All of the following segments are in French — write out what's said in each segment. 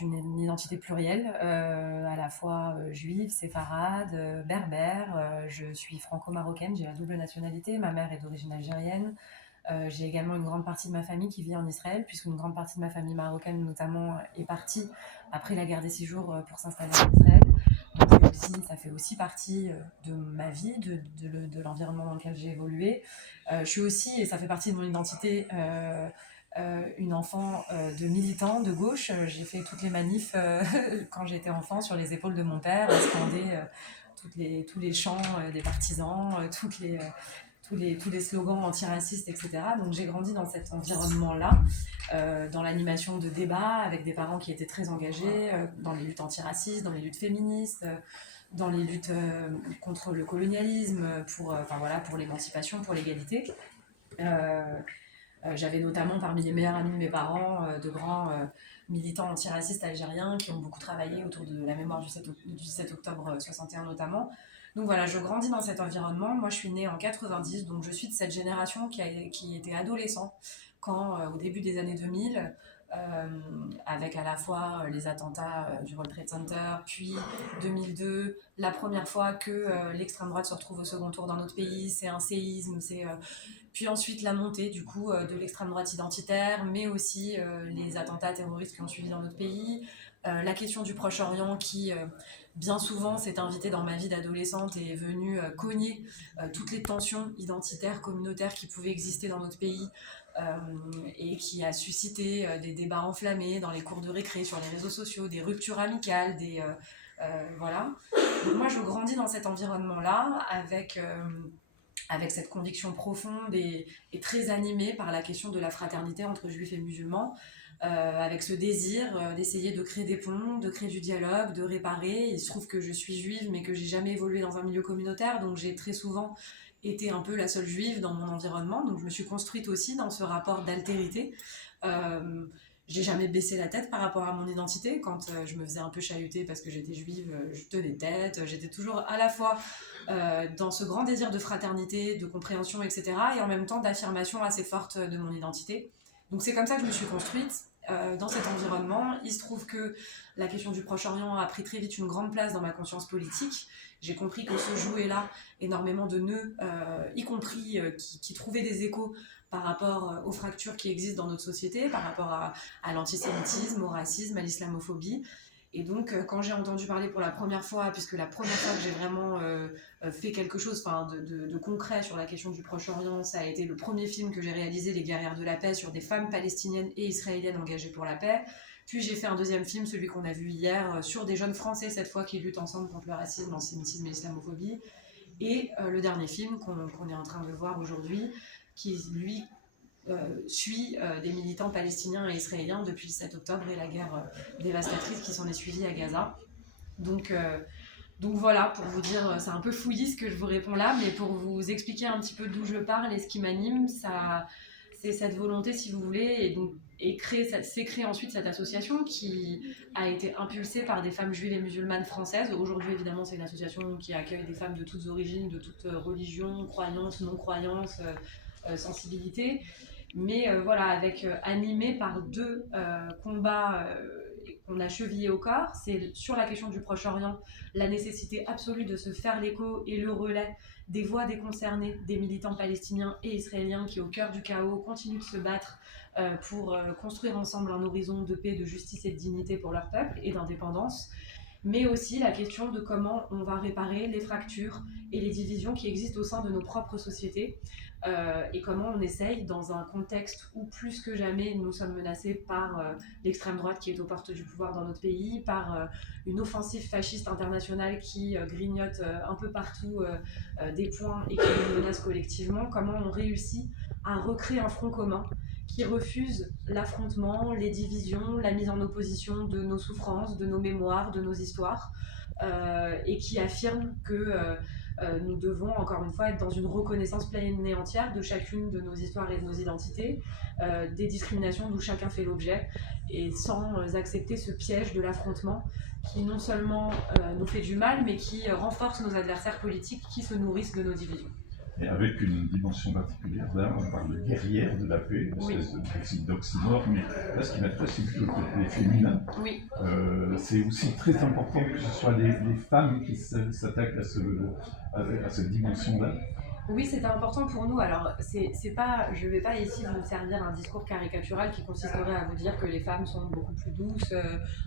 Une identité plurielle, à la fois juive, séfarade, berbère. Je suis franco-marocaine, j'ai la double nationalité. Ma mère est d'origine algérienne. J'ai également une grande partie de ma famille qui vit en Israël, puisqu'une grande partie de ma famille marocaine, notamment, est partie après la guerre des 6 jours pour s'installer en Israël. Donc ça fait aussi partie de ma vie, de l'environnement dans lequel j'ai évolué. Je suis aussi, et ça fait partie de mon identité, une enfant de militant de gauche. J'ai fait toutes les manifs quand j'étais enfant sur les épaules de mon père, à scander tous les chants des partisans, tous les slogans antiracistes, etc. Donc j'ai grandi dans cet environnement-là, dans l'animation de débats avec des parents qui étaient très engagés dans les luttes antiracistes, dans les luttes féministes, dans les luttes contre le colonialisme, pour l'émancipation, pour l'égalité. J'avais notamment parmi les meilleurs amis de mes parents de grands militants antiracistes algériens qui ont beaucoup travaillé autour de la mémoire du 7 octobre 61 notamment. Donc voilà, je grandis dans cet environnement. Moi, je suis née en 90, donc je suis de cette génération qui était adolescent quand, au début des années 2000, euh, avec à la fois les attentats du World Trade Center, puis 2002, la première fois que l'extrême droite se retrouve au second tour dans notre pays, c'est un séisme, puis ensuite la montée du coup de l'extrême droite identitaire, mais aussi les attentats terroristes qui ont suivi dans notre pays, la question du Proche-Orient qui bien souvent s'est invitée dans ma vie d'adolescente et est venue cogner toutes les tensions identitaires, communautaires qui pouvaient exister dans notre pays, euh, et qui a suscité des débats enflammés dans les cours de récré, sur les réseaux sociaux, des ruptures amicales, voilà. Donc moi je grandis dans cet environnement-là avec cette conviction profonde et très animée par la question de la fraternité entre juifs et musulmans, avec ce désir d'essayer de créer des ponts, de créer du dialogue, de réparer. Il se trouve que je suis juive, mais que j'ai jamais évolué dans un milieu communautaire, donc j'ai très souvent été un peu la seule juive dans mon environnement, donc je me suis construite aussi dans ce rapport d'altérité. Euh, j'ai jamais baissé la tête par rapport à mon identité. Quand je me faisais un peu chahuter parce que j'étais juive, je tenais tête. J'étais toujours à la fois dans ce grand désir de fraternité, de compréhension, etc. Et en même temps d'affirmation assez forte de mon identité. Donc c'est comme ça que je me suis construite dans cet environnement. Il se trouve que la question du Proche-Orient a pris très vite une grande place dans ma conscience politique. J'ai compris que se jouait là énormément de nœuds, y compris qui trouvaient des échos par rapport aux fractures qui existent dans notre société, par rapport à l'antisémitisme, au racisme, à l'islamophobie. Et donc, quand j'ai entendu parler pour la première fois, puisque la première fois que j'ai vraiment fait quelque chose de concret sur la question du Proche-Orient, ça a été le premier film que j'ai réalisé, Les Guerrières de la Paix, sur des femmes palestiniennes et israéliennes engagées pour la paix. Puis j'ai fait un deuxième film, celui qu'on a vu hier, sur des jeunes Français, cette fois, qui luttent ensemble contre le racisme, l'antisémitisme et l'islamophobie. Et le dernier film qu'on est en train de voir aujourd'hui, qui, lui, suit des militants palestiniens et israéliens depuis le 7 octobre et la guerre dévastatrice qui s'en est suivie à Gaza. Donc, euh, donc voilà, pour vous dire, c'est un peu fouillis ce que je vous réponds là, mais pour vous expliquer un petit peu d'où je parle et ce qui m'anime, c'est cette volonté, si vous voulez, s'est créée ensuite cette association qui a été impulsée par des femmes juives et musulmanes françaises. Aujourd'hui, évidemment, c'est une association qui accueille des femmes de toutes origines, de toutes religions, croyances, non-croyances, sensibilités. Mais voilà, animé par deux combats qu'on a chevillés au corps. C'est sur la question du Proche-Orient, la nécessité absolue de se faire l'écho et le relais des voix des concernés, des militants palestiniens et israéliens qui, au cœur du chaos, continuent de se battre pour construire ensemble un horizon de paix, de justice et de dignité pour leur peuple et d'indépendance, mais aussi la question de comment on va réparer les fractures et les divisions qui existent au sein de nos propres sociétés, et comment on essaye, dans un contexte où plus que jamais nous sommes menacés par l'extrême droite qui est aux portes du pouvoir dans notre pays, par une offensive fasciste internationale qui grignote un peu partout des points et qui nous menace collectivement, comment on réussit à recréer un front commun qui refuse l'affrontement, les divisions, la mise en opposition de nos souffrances, de nos mémoires, de nos histoires, et qui affirme que nous devons encore une fois être dans une reconnaissance pleine et entière de chacune de nos histoires et de nos identités, des discriminations d'où chacun fait l'objet, et sans accepter ce piège de l'affrontement qui non seulement nous fait du mal, mais qui renforce nos adversaires politiques qui se nourrissent de nos divisions. et avec une dimension particulière. Là, on parle de guerrière de la paix, une espèce d'oxymore, mais là, ce qui m'intéresse, c'est plutôt le côté féminin. Oui. C'est aussi très important que ce soit les femmes qui s'attaquent à cette dimension-là. Oui, c'était important pour nous. Alors, c'est pas, je ne vais pas ici vous servir un discours caricatural qui consisterait à vous dire que les femmes sont beaucoup plus douces,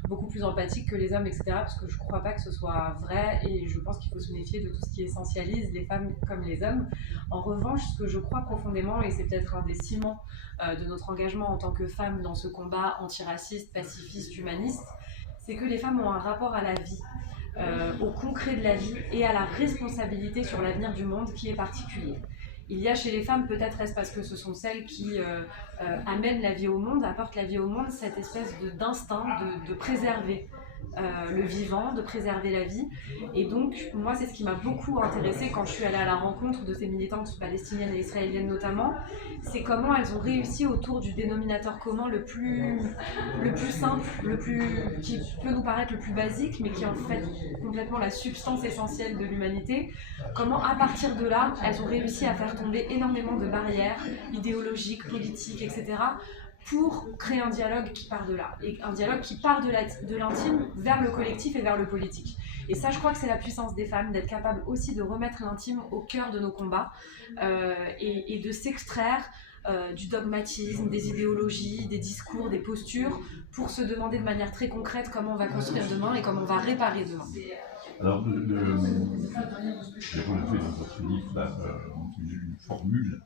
beaucoup plus empathiques que les hommes, etc. Parce que je ne crois pas que ce soit vrai et je pense qu'il faut se méfier de tout ce qui essentialise les femmes comme les hommes. En revanche, ce que je crois profondément, et c'est peut-être un des ciments de notre engagement en tant que femmes dans ce combat antiraciste, pacifiste, humaniste, c'est que les femmes ont un rapport à la vie. Au concret de la vie et à la responsabilité sur l'avenir du monde qui est particulier. Il y a chez les femmes, peut-être est-ce parce que ce sont celles qui amènent la vie au monde, apportent la vie au monde, cette espèce d'instinct de préserver le vivant, de préserver la vie. Et donc, moi, c'est ce qui m'a beaucoup intéressée quand je suis allée à la rencontre de ces militantes palestiniennes et israéliennes notamment, c'est comment elles ont réussi autour du dénominateur commun le plus simple, qui peut nous paraître le plus basique, mais qui est en fait complètement la substance essentielle de l'humanité. Comment, à partir de là, elles ont réussi à faire tomber énormément de barrières idéologiques, politiques, etc., pour créer un dialogue qui part de là, et un dialogue qui part de l'intime vers le collectif et vers le politique. Et ça, je crois que c'est la puissance des femmes, d'être capable aussi de remettre l'intime au cœur de nos combats et de s'extraire du dogmatisme, des idéologies, des discours, des postures, pour se demander de manière très concrète comment on va construire demain et comment on va réparer demain. Alors, j'ai relevé dans votre livre là, une formule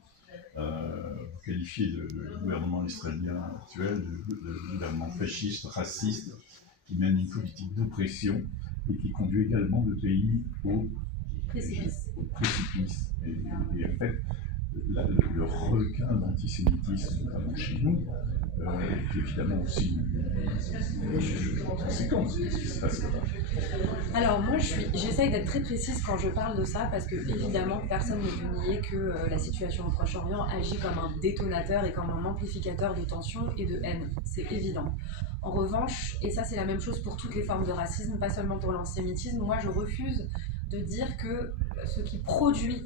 qualifiée de gouvernement israélien actuel, de gouvernement fasciste, raciste, qui mène une politique d'oppression et qui conduit également le pays au précipice. Et en fait, le regain d'antisémitisme, notamment chez nous, est évidemment aussi une conséquence de ce qui se passe là-bas. Alors moi, j'essaye d'être très précise quand je parle de ça, parce que évidemment, personne ne peut nier que la situation au Proche-Orient agit comme un détonateur et comme un amplificateur de tensions et de haine. C'est évident. En revanche, et ça c'est la même chose pour toutes les formes de racisme, pas seulement pour l'antisémitisme, moi je refuse de dire que ce qui produit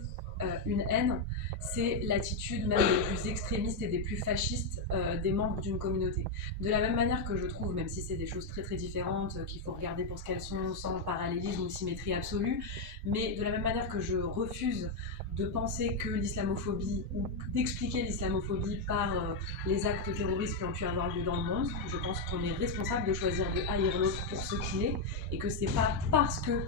une haine, c'est l'attitude même des plus extrémistes et des plus fascistes des membres d'une communauté. De la même manière que je trouve, même si c'est des choses très très différentes, qu'il faut regarder pour ce qu'elles sont sans parallélisme ou symétrie absolue, mais de la même manière que je refuse de penser que l'islamophobie, ou d'expliquer l'islamophobie par les actes terroristes qui ont pu avoir lieu dans le monde, je pense qu'on est responsable de choisir de haïr l'autre pour ce qu'il est, et que c'est pas parce que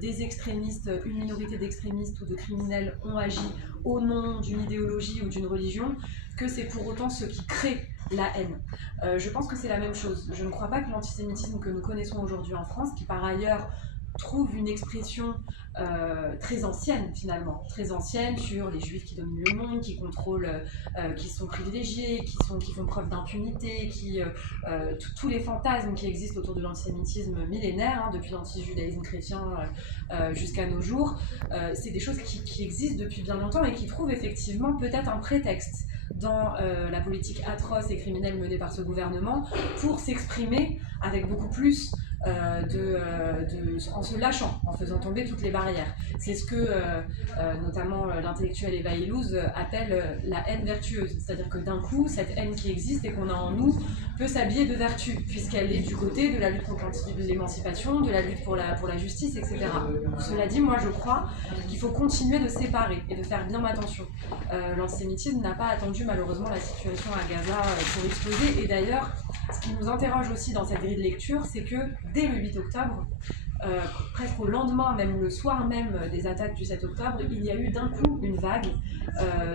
des extrémistes, une minorité d'extrémistes ou de criminels ont agi au nom d'une idéologie ou d'une religion, que c'est pour autant ce qui crée la haine. Je pense que c'est la même chose. Je ne crois pas que l'antisémitisme que nous connaissons aujourd'hui en France, qui par ailleurs trouve une expression très ancienne finalement, très ancienne sur les juifs qui dominent le monde, qui contrôlent, qui sont privilégiés, qui font preuve d'impunité, tous les fantasmes qui existent autour de l'antisémitisme millénaire, hein, depuis l'antijudaïsme chrétien jusqu'à nos jours, c'est des choses qui existent depuis bien longtemps et qui trouvent effectivement peut-être un prétexte dans la politique atroce et criminelle menée par ce gouvernement pour s'exprimer avec beaucoup plus en se lâchant, en faisant tomber toutes les barrières. C'est ce que notamment l'intellectuel Eva Illouz appelle la haine vertueuse, c'est-à-dire que d'un coup, cette haine qui existe et qu'on a en nous peut s'habiller de vertu, puisqu'elle est du côté de la lutte contre l'émancipation, de la lutte pour la justice, etc. Cela dit, moi je crois qu'il faut continuer de séparer et de faire bien attention. L'antisémitisme n'a pas attendu malheureusement la situation à Gaza pour exploser, et d'ailleurs, ce qui nous interroge aussi dans cette grille de lecture, c'est que dès le 8 octobre, presque au lendemain, même le soir même des attaques du 7 octobre, il y a eu d'un coup une vague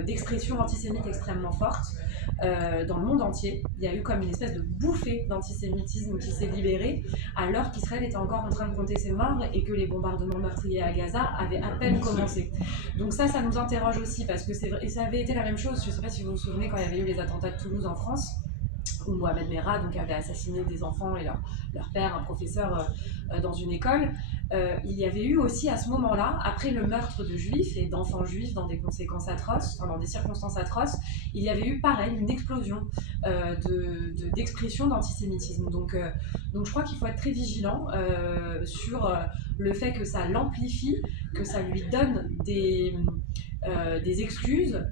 d'expressions antisémites extrêmement fortes dans le monde entier. Il y a eu comme une espèce de bouffée d'antisémitisme qui s'est libérée, alors qu'Israël était encore en train de compter ses morts et que les bombardements meurtriers à Gaza avaient à peine commencé. Donc ça nous interroge aussi, parce que c'est vrai, et ça avait été la même chose, je ne sais pas si vous vous souvenez, quand il y avait eu les attentats de Toulouse en France, où Mohamed Merah donc, avait assassiné des enfants et leur père, un professeur dans une école. Il y avait eu aussi à ce moment-là, après le meurtre de juifs et d'enfants juifs dans des conséquences atroces, dans des circonstances atroces, il y avait eu pareil une explosion d'expression d'antisémitisme. Donc je crois qu'il faut être très vigilant sur le fait que ça l'amplifie, que ça lui donne des excuses,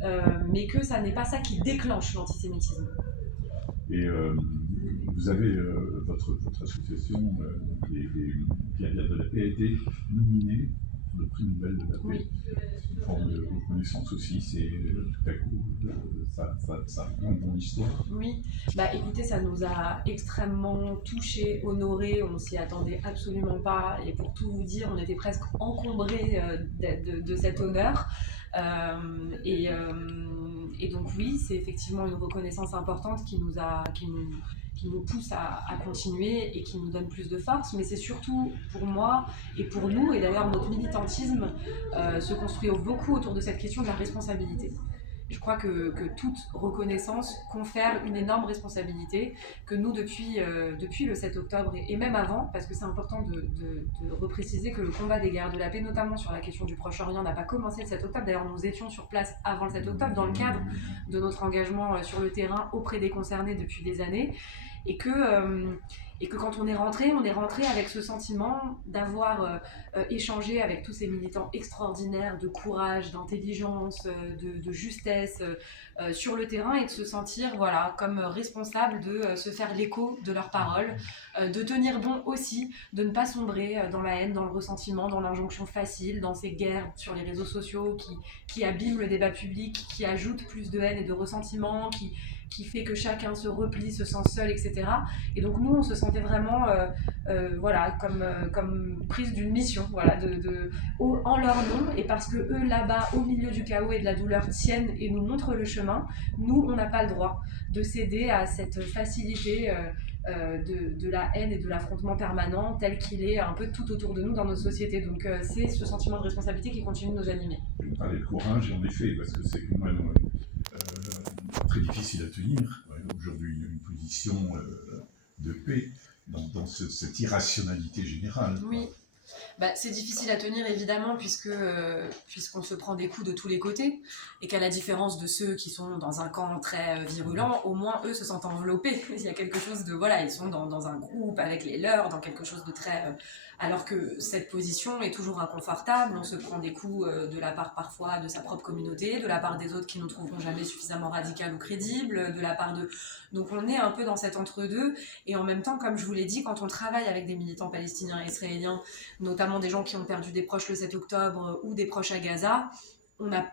mais que ça n'est pas ça qui déclenche l'antisémitisme. Et vous avez votre association, qui a été nominée pour le prix Nobel de la paix. Oui. C'est une forme de reconnaissance aussi, c'est tout à coup, ça raconte mon histoire. Oui, bah écoutez, ça nous a extrêmement touchés, honorés, on s'y attendait absolument pas, et pour tout vous dire, on était presque encombrés de cet honneur. Et donc oui, c'est effectivement une reconnaissance importante qui nous pousse à continuer et qui nous donne plus de force, mais c'est surtout pour moi et pour nous, et d'ailleurs notre militantisme se construit beaucoup autour de cette question de la responsabilité. Je crois que toute reconnaissance confère une énorme responsabilité, que nous, depuis le 7 octobre, et même avant, parce que c'est important de repréciser que le combat des guerres de la paix, notamment sur la question du Proche-Orient, n'a pas commencé le 7 octobre. D'ailleurs, nous étions sur place avant le 7 octobre, dans le cadre de notre engagement sur le terrain auprès des concernés depuis des années. Et que quand on est rentré avec ce sentiment d'avoir échangé avec tous ces militants extraordinaires de courage, d'intelligence, de justesse sur le terrain, et de se sentir comme responsable de se faire l'écho de leurs paroles, de tenir bon aussi, de ne pas sombrer dans la haine, dans le ressentiment, dans l'injonction facile, dans ces guerres sur les réseaux sociaux qui abîment le débat public, qui ajoutent plus de haine et de ressentiment, qui fait que chacun se replie, se sent seul, etc. Et donc nous, on se sentait vraiment comme prise d'une mission, en leur nom, et parce que eux, là-bas, au milieu du chaos et de la douleur, tiennent et nous montrent le chemin, nous, on n'a pas le droit de céder à cette facilité de la haine et de l'affrontement permanent tel qu'il est un peu tout autour de nous dans notre société. Donc c'est ce sentiment de responsabilité qui continue de nous animer. Vous parlez de courage, en effet, parce que c'est quand même très difficile à tenir. Aujourd'hui, une position de paix dans cette irrationalité générale. Oui. C'est difficile à tenir évidemment puisqu'on se prend des coups de tous les côtés, et qu'à la différence de ceux qui sont dans un camp très virulent, au moins eux se sentent enveloppés. Il y a quelque chose de ils sont dans un groupe avec les leurs, dans quelque chose de très alors que cette position est toujours inconfortable. On se prend des coups de la part parfois de sa propre communauté, de la part des autres qui ne nous trouveront jamais suffisamment radical ou crédible, de la part de... Donc on est un peu dans cet entre-deux, et en même temps, comme je vous l'ai dit, quand on travaille avec des militants palestiniens et israéliens, notamment des gens qui ont perdu des proches le 7 octobre ou des proches à Gaza, on n'a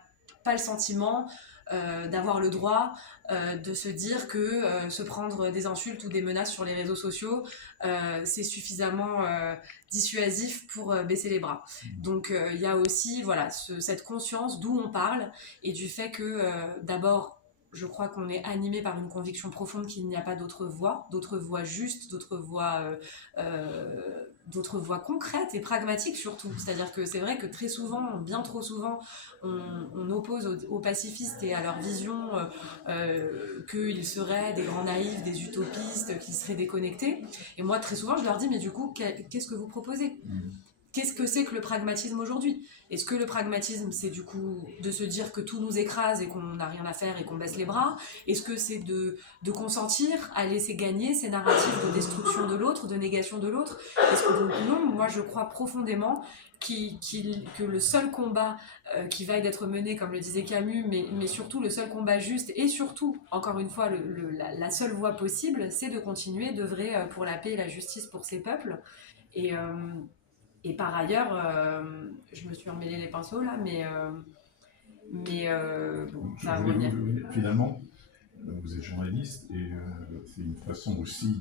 pas le sentiment d'avoir le droit de se dire que se prendre des insultes ou des menaces sur les réseaux sociaux, c'est suffisamment dissuasif pour baisser les bras. Donc il y a aussi cette conscience d'où on parle, et du fait que d'abord, je crois qu'on est animé par une conviction profonde qu'il n'y a pas d'autre voie justes, d'autres voies concrètes et pragmatiques surtout. C'est-à-dire que c'est vrai que très souvent, bien trop souvent, on oppose aux pacifistes et à leur vision qu'ils seraient des grands naïfs, des utopistes, qui seraient déconnectés. Et moi, très souvent, je leur dis, mais du coup, qu'est-ce que vous proposez ? Qu'est-ce que c'est que le pragmatisme aujourd'hui ? Est-ce que le pragmatisme, c'est du coup de se dire que tout nous écrase et qu'on n'a rien à faire et qu'on baisse les bras ? Est-ce que c'est de consentir à laisser gagner ces narratifs de destruction de l'autre, de négation de l'autre ? Est-ce que donc, non, moi je crois profondément que le seul combat qui va être mené, comme le disait Camus, mais surtout le seul combat juste, et surtout, encore une fois, la seule voie possible, c'est de continuer d'œuvrer pour la paix et la justice pour ces peuples. Et par ailleurs, je me suis emmêlé les pinceaux là, mais ça va revenir. Finalement, vous êtes journaliste, et c'est une façon aussi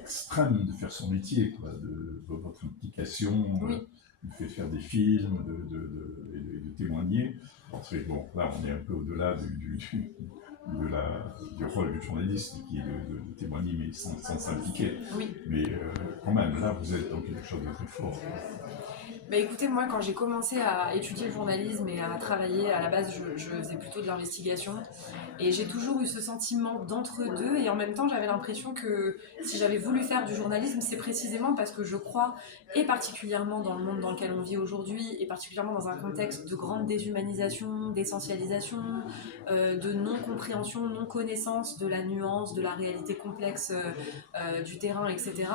extrême de faire son métier, de votre implication, oui. le fait de faire des films, et de témoigner. Alors, bon, là, on est un peu au-delà du rôle du journaliste, qui est de témoigner mais sans s'impliquer. Oui. Mais quand même, là, vous êtes dans quelque chose de très fort. Écoutez, moi, quand j'ai commencé à étudier le journalisme et à travailler, à la base, je faisais plutôt de l'investigation. Et j'ai toujours eu ce sentiment d'entre-deux. Et en même temps, j'avais l'impression que si j'avais voulu faire du journalisme, c'est précisément parce que je crois, et particulièrement dans le monde dans lequel on vit aujourd'hui, et particulièrement dans un contexte de grande déshumanisation, d'essentialisation, de non-compréhension, non-connaissance de la nuance, de la réalité complexe du terrain, etc.,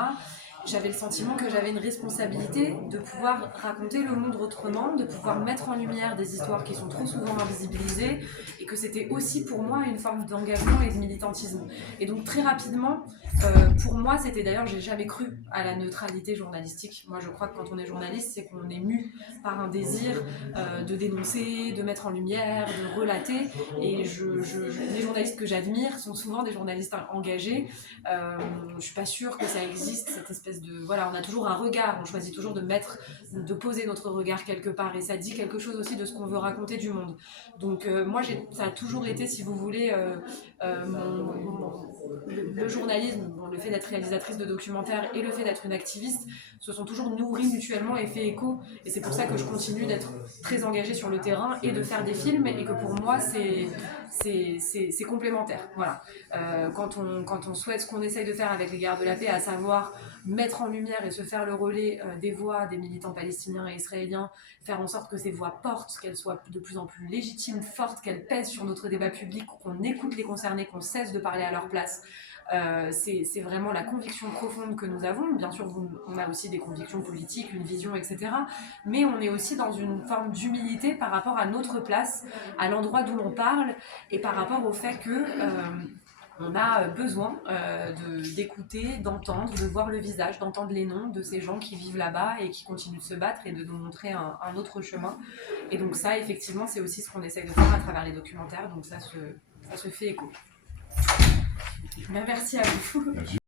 j'avais le sentiment que j'avais une responsabilité de pouvoir raconter le monde autrement, de pouvoir mettre en lumière des histoires qui sont trop souvent invisibilisées, et que c'était aussi pour moi une forme d'engagement et de militantisme. Et donc très rapidement, pour moi, c'était d'ailleurs, j'ai jamais cru à la neutralité journalistique. Moi, je crois que quand on est journaliste, c'est qu'on est mu par un désir de dénoncer, de mettre en lumière, de relater. Et les journalistes que j'admire sont souvent des journalistes engagés. Je suis pas sûre que ça existe, cette espèce de... Voilà, on a toujours un regard, on choisit toujours de poser notre regard quelque part, et ça dit quelque chose aussi de ce qu'on veut raconter du monde. Donc moi, ça a toujours été, si vous voulez, le journalisme, bon, le fait d'être réalisatrice de documentaires et le fait d'être une activiste se sont toujours nourris mutuellement et fait écho, et c'est pour ça que je continue d'être très engagée sur le terrain et de faire des films, et que pour moi c'est complémentaire. Voilà. Quand on souhaite ce qu'on essaye de faire avec les Gardes de la Paix, à savoir mettre en lumière et se faire le relais des voix des militants palestiniens et israéliens, faire en sorte que ces voix portent, qu'elles soient de plus en plus légitimes, fortes, qu'elles pèsent sur notre débat public, qu'on écoute les concernés, qu'on cesse de parler à leur place. C'est vraiment la conviction profonde que nous avons. Bien sûr, on a aussi des convictions politiques, une vision, etc. Mais on est aussi dans une forme d'humilité par rapport à notre place, à l'endroit d'où l'on parle, et par rapport au fait que on a besoin d'écouter, d'entendre, de voir le visage, d'entendre les noms de ces gens qui vivent là-bas et qui continuent de se battre, et de nous montrer un autre chemin. Et donc ça, effectivement, c'est aussi ce qu'on essaye de faire à travers les documentaires. Donc ça se fait écho. Merci à vous.